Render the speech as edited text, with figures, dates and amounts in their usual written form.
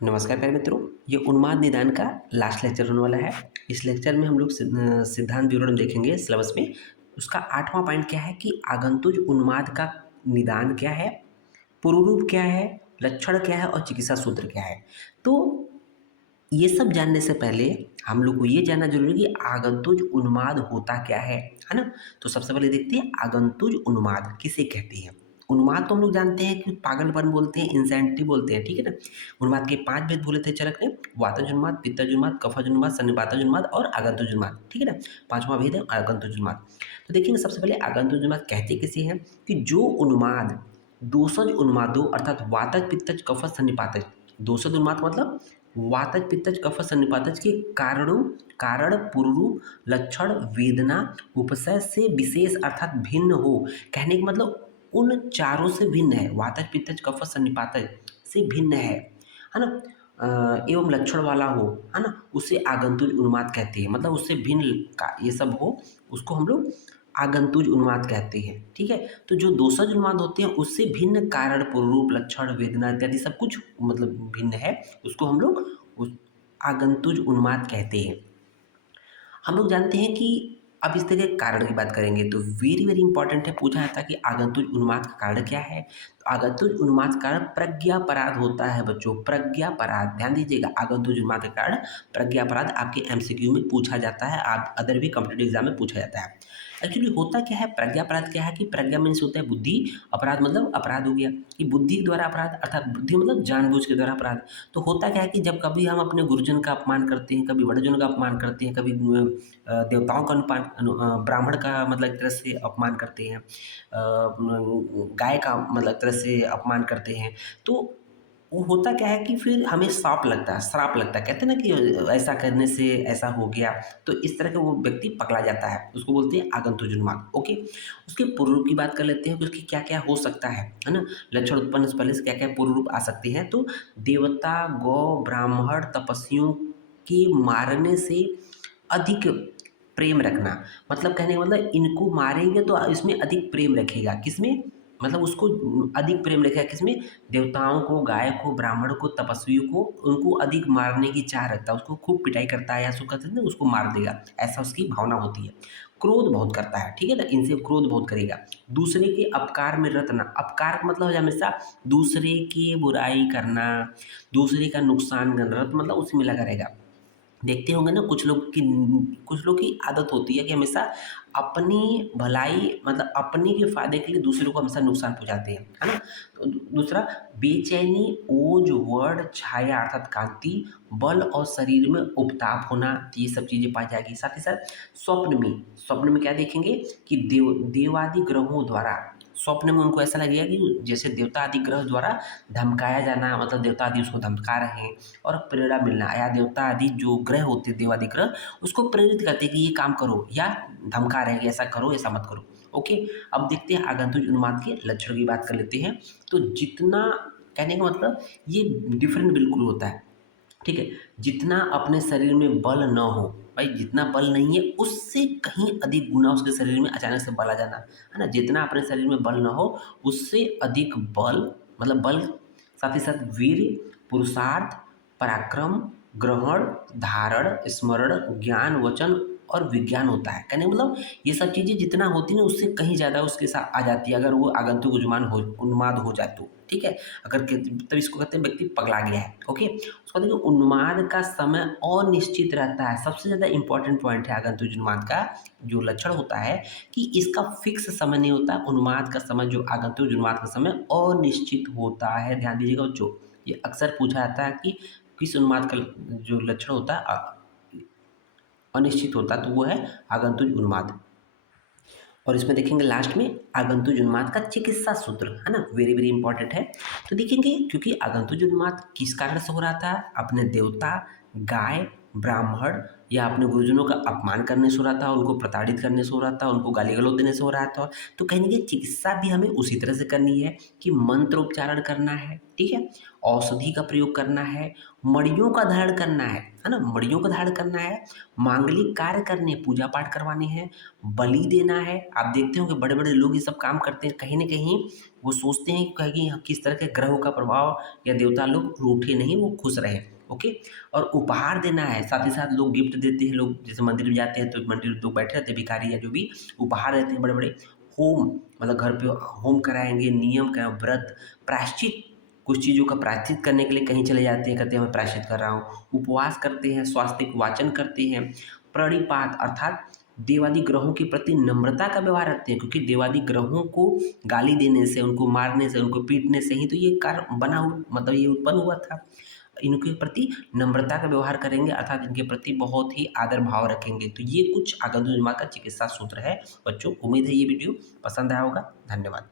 नमस्कार प्यारे मित्रों। ये उन्माद निदान का लास्ट लेक्चर होने वाला है। इस लेक्चर में हम लोग सिद्धांत विवरण देखेंगे सिलेबस में। उसका 8वां पॉइंट क्या है कि आगंतुज उन्माद का निदान क्या है, पूर्व रूप क्या है, लक्षण क्या है और चिकित्सा सूत्र क्या है। तो ये सब जानने से पहले हम लोग को ये जानना जरूरी है कि आगंतुज उन्माद होता क्या है ना। तो सबसे पहले देखते हैं आगंतुज उन्माद किसे कहते हैं। उन्माद तो हम लोग जानते हैं कि पागलपन बोलते हैं, इंसैनिटी बोलते हैं, ठीक है ना। उन्माद के 5 भेद बोले थे चरक ने, वातज उन्माद, पित्तज उन्माद, कफज उन्माद, सन्निपातज उन्माद और आगंतुज उन्माद, ठीक है ना। 5वां भेद है आगंतुज उन्माद। तो देखेंगे सबसे पहले आगंतुज उन्माद कहते किसे हैं कि जो उन्माद दोषज उन्मादों अर्थात वातज, पित्तज, कफज, सन्निपातज। दोषज उन्माद मतलब वातज, पित्तज, कफ, सन्निपातज के कारण पूर्व लक्षण वेदना उपसय से विशेष अर्थात भिन्न हो। कहने का मतलब उन चारों से भिन्न है, वातज, पित्तज, कफ, सन्निपातज से भिन्न है ना। एवं लक्षण वाला हो, है ना, उसे आगंतुज उन्माद कहते हैं। मतलब उससे भिन्न का ये सब हो, उसको हम लोग आगंतुज उन्माद कहते हैं, ठीक है। तो जो दोषज उन्माद होते हैं उससे भिन्न कारण, पूर्व लक्षण, वेदना इत्यादि सब कुछ मतलब भिन्न है, उसको हम लोग उस आगंतुज उन्माद कहते हैं। हम लोग जानते हैं कि अब इस तरह के कारण की बात करेंगे तो वेरी वेरी इंपॉर्टेंट है, पूछा जाता है कि आगंतुज उन्माद का कारण क्या है। तो आगंतुज उन्माद का कारण प्रज्ञापराध होता है बच्चों, प्रज्ञापराध। ध्यान दीजिएगा, आगंतुज उन्माद का कारण प्रज्ञापराध आपके एमसीक्यू में पूछा जाता है, आप अदर भी कॉम्पिटेटिव एग्जाम में पूछा जाता है। एक्चुअली होता क्या है, प्रज्ञापराध क्या है कि प्रज्ञा मीन्स होता है बुद्धि, अपराध मतलब अपराध हो गया कि बुद्धि के द्वारा अपराध, अर्थात बुद्धि मतलब जानबूझ के द्वारा अपराध। तो होता क्या है कि जब कभी हम अपने गुरुजन का अपमान करते हैं, कभी बड़ेजन का अपमान करते हैं, कभी देवताओं का ब्राह्मण का मतलब एक तरह से अपमान करते हैं, गाय का मतलब एक तरह से अपमान करते हैं, तो वो होता क्या है कि फिर हमें श्राप लगता है, श्राप लगता है। कहते हैं ना कि ऐसा करने से ऐसा हो गया, तो इस तरह का वो व्यक्ति पकड़ा जाता है, उसको बोलते हैं आगंतुज उन्माद। ओके, उसके पूर्व रूप की बात कर लेते हैं कि उसकी क्या क्या हो सकता है ना। लक्षण उत्पन्न से पहले से क्या क्या पूर्व रूप आ सकते हैं। तो देवता, गौ, ब्राह्मण, तपस्वियों के मारने से अधिक प्रेम रखना। मतलब कहने का मतलब इनको मारेंगे तो इसमें अधिक प्रेम रखेगा, किसमें, मतलब उसको अधिक प्रेम रखेगा किसमें, देवताओं को, गाय को, ब्राह्मण को, तपस्वियों को, उनको अधिक मारने की चाह रखता है, उसको खूब पिटाई करता है या उसको कहते हैं ना उसको मार देगा, ऐसा उसकी भावना होती है। क्रोध बहुत करता है, ठीक है ना, इनसे क्रोध बहुत करेगा। दूसरे के अपकार में रतना, अपकार का मतलब हमेशा दूसरे की बुराई करना, दूसरे का नुकसान करना, रत मतलब उसी में लगा रहेगा। देखते होंगे ना कुछ लोग की आदत होती है कि हमेशा अपनी भलाई मतलब अपने के फायदे के लिए दूसरों को हमेशा नुकसान पहुंचाते हैं, है ना। तो दूसरा बेचैनी, ओज, वर्ण, छाया अर्थात कांति, बल और शरीर में उपताप होना, ये सब चीजें पाई जाएगी। साथ ही साथ स्वप्न में क्या देखेंगे कि देवादि ग्रहों द्वारा, स्वप्न में उनको ऐसा लगेगा कि जैसे देवता आदि ग्रह द्वारा धमकाया जाना, मतलब देवता आदि उसको धमका रहे हैं, और प्रेरणा मिलना, या देवता आदि जो ग्रह होते हैं, देवादि ग्रह उसको प्रेरित करते हैं कि ये काम करो, या धमका रहे हैं कि ऐसा करो ऐसा मत करो। ओके, अब देखते हैं आगंतुक उन्माद के लक्षण की बात कर लेते हैं। तो जितना, कहने का मतलब ये डिफरेंट बिल्कुल होता है, ठीक है। जितना अपने शरीर में बल न हो, भाई जितना बल नहीं है उससे कहीं अधिक गुना उसके शरीर में अचानक से बल आ जाना, है ना। जितना अपने शरीर में बल न हो उससे अधिक बल, मतलब बल, साथ ही साथ वीर, पुरुषार्थ, पराक्रम, ग्रहण, धारण, स्मरण, ज्ञान, वचन और विज्ञान होता है। कहने का मतलब ये सब चीज़ें जितना होती है ना उससे कहीं ज़्यादा उसके साथ आ जाती है, अगर वो आगंतुक उन्माद हो जाए तो, ठीक है। अगर तब इसको कहते हैं व्यक्ति पगला गया है। ओके, उसका देखिए उन्माद का समय अनिश्चित रहता है। सबसे ज़्यादा इंपॉर्टेंट पॉइंट है आगंतुक उन्माद का जो लक्षण होता है कि इसका फिक्स समय नहीं होता। उन्माद का समय, जो आगंतुक उन्माद का समय अनिश्चित होता है। ध्यान दीजिएगा बच्चों, ये अक्सर पूछा जाता है कि किस उन्माद का जो लक्षण होता है अनिश्चित होता है, तो वो है आगंतुक उन्माद। और इसमें देखेंगे लास्ट में आगंतुक उन्माद का चिकित्सा सूत्र, है ना, वेरी वेरी इंपॉर्टेंट है। तो देखेंगे क्योंकि आगंतुक उन्माद किस कारण से हो रहा था, अपने देवता, गाय, ब्राह्मण या अपने गुरुजनों का अपमान करने से हो रहा था, उनको प्रताड़ित करने से हो रहा था, उनको गाली-गलौज देने से हो रहा था, तो कहीं न कहीं चिकित्सा भी हमें उसी तरह से करनी है कि मंत्रोच्चारण करना है, ठीक है? औषधि का प्रयोग करना है, मड़ियों का धारण करना है ना? मड़ियों का धारण करना है, मांगलिक कार्य करने, पूजा-पाठ करवाने हैं, बलि देना है। आप देखते हो कि बड़े-बड़े लोग ये सब काम करते हैं, कहीं न कहीं वो सोचते हैं कि कहीं किस तरह के ग्रहों का प्रभाव या देवता लोग रूठे नहीं, वो खुश रहें, ओके? और उपहार देना है, साथ ही साथ लोग गिफ्ट देते हैं, लोग जैसे मंदिर में जाते हैं तो मंदिर में लोग बैठे रहते हैं भिखारी या जो भी, उपहार देते हैं बड़े-बड़े। होम मतलब घर पे होम कराएँगे, नियम का व्रत, प्रायश्चित, कुछ चीज़ों का प्रायश्चित करने के लिए कहीं चले जाते हैं, कहते हैं मैं प्रायश्चित कर रहा हूँ। उपवास करते हैं, स्वास्तिक वाचन करते हैं, प्रणिपात अर्थात देवादि ग्रहों के प्रति नम्रता का व्यवहार रखते हैं, क्योंकि देवादि ग्रहों को गाली देने से, उनको मारने से, उनको पीटने से ही तो ये कार्य बना हुआ मतलब ये उत्पन्न हुआ था। इनके प्रति नम्रता का व्यवहार करेंगे अर्थात इनके प्रति बहुत ही आदर भाव रखेंगे। तो ये कुछ आगंतुक बीमारी का चिकित्सा सूत्र है। बच्चों, उम्मीद है ये वीडियो पसंद आया होगा। धन्यवाद।